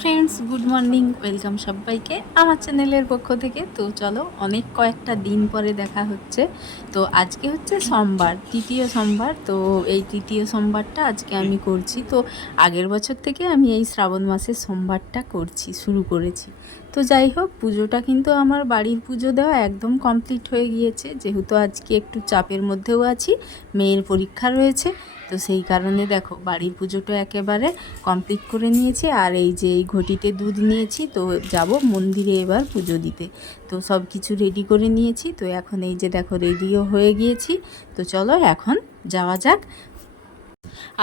Friends good morning welcome সবাইকে আমার চ্যানেলের পক্ষ থেকে। তো চলো, অনেক কয়েকটা দিন পরে দেখা হচ্ছে। তো আজকে হচ্ছে সোমবার, তৃতীয় সোমবার। তো এই তৃতীয় সোমবারটা আজকে আমি করছি। তো আগের বছর থেকে আমি এই শ্রাবণ মাসের সোমবারটা করছি, শুরু করেছি। তো যাই হোক, পুজোটা কিন্তু আমার বাড়ির পুজো দেওয়া একদম কমপ্লিট হয়ে গিয়েছে। যেহেতু আজকে একটু চাপের মধ্যেও আছি, মেয়ের পরীক্ষা রয়েছে, তো সেই কারণে দেখো বাড়ির পুজোটা একেবারে কমপ্লিট করে নিয়েছি। আর এই যে এই ঘটিতে দুধ নিয়েছি, তো যাব মন্দিরে এবার পুজো দিতে। তো সব কিছু রেডি করে নিয়েছি, তো এখন এই যে দেখো রেডিও হয়ে গিয়েছি। তো চলো এখন যাওয়া যাক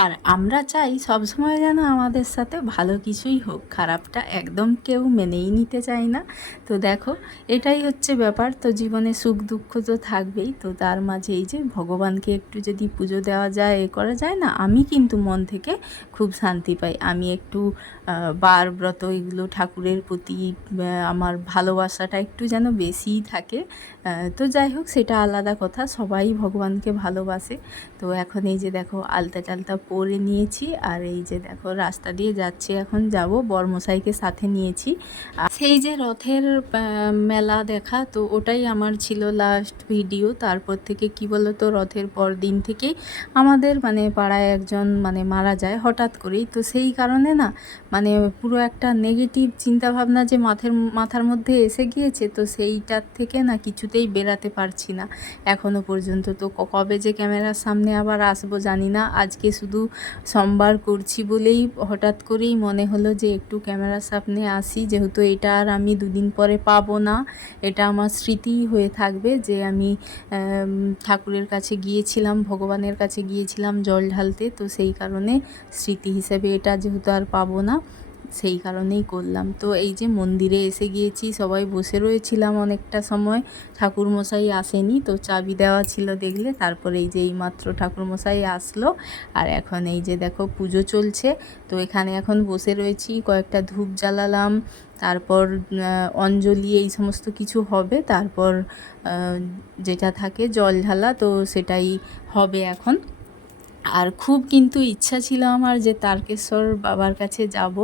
আর আমরা চাই সবসময় যেন আমাদের সাথে ভালো কিছুই হোক, খারাপটা একদম কেউ মেনেই নিতে চায় না। তো দেখো, এটাই হচ্ছে ব্যাপার। তো জীবনে সুখ দুঃখ তো থাকবেই। তো তার মাঝে এই যে ভগবানকে একটু যদি পুজো দেওয়া যায়, এ করা যায় না, আমি কিন্তু মন থেকে খুব শান্তি পাই। আমি একটু বার ব্রত এগুলো ঠাকুরের প্রতি আমার ভালোবাসাটা একটু যেন বেশিই থাকে। তো যাই হোক, সেটা আলাদা কথা। সবাই ভগবানকে ভালোবাসে। তো এখন এই যে দেখো আলতা টালতা পরে নিয়েছি আর এই যে দেখো, রাস্তা দিয়ে যাচ্ছি, এখন যাব। বর্মশাইকে সাথে নিয়েছি। সেই যে রথের মেলা দেখা, তো ওটাই আমার ছিল লাস্ট ভিডিও তারপর থেকে কি বলো তো রথের পর দিন থেকেই আমাদের মানে পাড়ায় একজন মানে মারা যায় হঠাৎ করেই। তো সেই কারণে না মানে পুরো একটা নেগেটিভ চিন্তাভাবনা যে মাথার মাথার মধ্যে এসে গিয়েছে, তো সেইটার থেকে না কিছুতেই বেরাতে পারছি না। এখনও পর্যন্ত তো কবে যে ক্যামেরার সামনে আবার আসব জানি না। আজকে শুধু সোমবার করছি বলেই হঠাৎ করেই মনে হলো যে একটু ক্যামেরার সামনে আসি। যেহেতু এটা আর আমি দুদিন পরে পাবো না, এটা আমার স্মৃতিই হয়ে থাকবে যে আমি ঠাকুরের কাছে গিয়েছিলাম, ভগবানের কাছে গিয়েছিলাম জল ঢালতে। তো সেই কারণে স্মৃতি হিসেবে এটা যেহেতু আর পাবো না সেই কারণেই করলাম। তো এই যে মন্দিরে এসে গিয়েছি, সবাই বসে রয়েছিলাম অনেকটা সময়। ঠাকুরমশাই আসেনি, তো চাবি দেওয়া ছিল দেখলে। তারপরে এই যে এইমাত্র ঠাকুরমশাই আসলো। আর এখন এই যে দেখো পুজো চলছে। তো এখানে এখন বসে রয়েছি, কয়েকটা ধূপ জ্বালালাম। তারপর অঞ্জলি এই সমস্ত কিছু হবে। তারপর যেটা থাকে জল ঢালা, তো সেটাই হবে এখন। আর খুব কিন্তু ইচ্ছা ছিল আমার যে তারকেশ্বর বাবার কাছে যাব।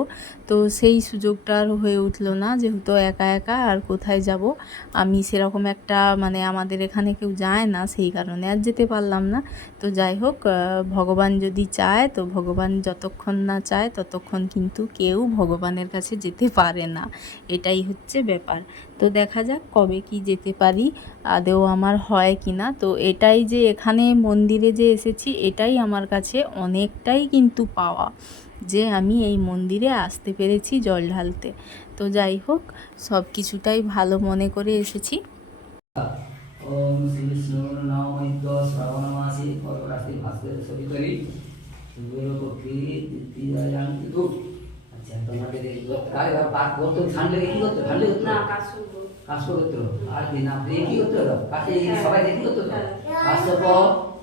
তো সেই সুযোগটা আর হয়ে উঠল না যেহেতু একা একা আর কোথায় যাব। আমি সেরকম একটা মানে আমাদের এখানে কেউ যায় না সেই কারণে আর যেতে পারলাম না। তো যাই হোক ভগবান যদি চায় তো ভগবান যতক্ষণ না চায় ততক্ষণ কিন্তু কেউ ভগবানের কাছে যেতে পারে না। এটাই হচ্ছে ব্যাপার। তো দেখা যাক কবে কি যেতে পারি আদেও আমার হয় কি না। তো এটাই যে এখানে মন্দিরে যে এসেছি এটাই আমার কাছে অনেকটাই কিন্তু পাওয়া। যে আমি এই মন্দিরে আসতে পেরেছি জল ঢালতে। তো যাই হোক সব কিছুটাই ভালো মনে করে এসেছি। কি না কি সবাই দেখি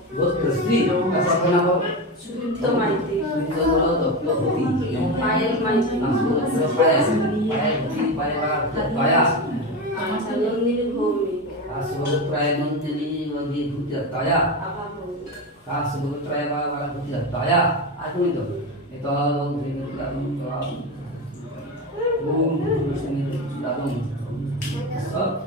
Buat Gusti, kasih kenapa? Sudah maiti. Sudah bola tuh, lo budi. Payah maiti. Langsung terus payah. Payah budi, payah bakar, payah. Anak saya ini bumi. Kasih payah menjadi wangi hujat payah. Apa bumi? Kasih bola payah bakar hujat payah. Aku itu, itu orang ini tidak mungkin. Bum, terus ini tidak mungkin. So,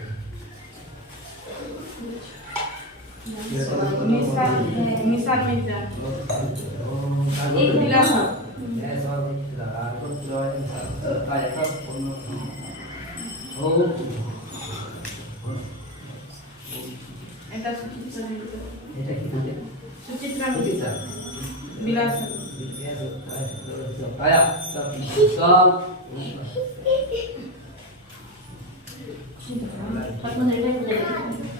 মিশাল মিশাল মিশা এই বিলাস এটা সুচিত্রা মিত্র এটা কি থাকে সুচিত্রা মিত্র বিলাস Kayak, sab, Om Panta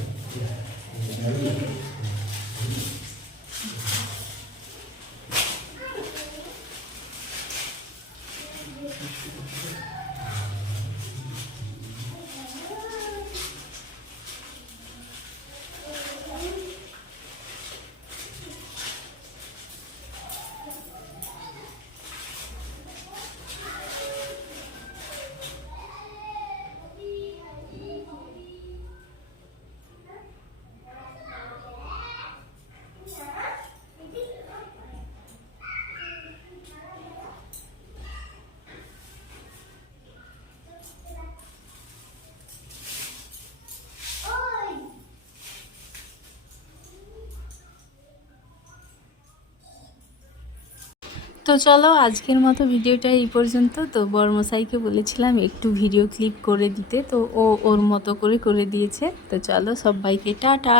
তো চলো, আজকের মতো ভিডিওটা এই পর্যন্ত। তো বর্মসাইকে বলেছিলাম একটু ভিডিও ক্লিপ করে দিতে, তো ও ওর মতো করে করে দিয়েছে। তো চলো, সবাইকে টাটা।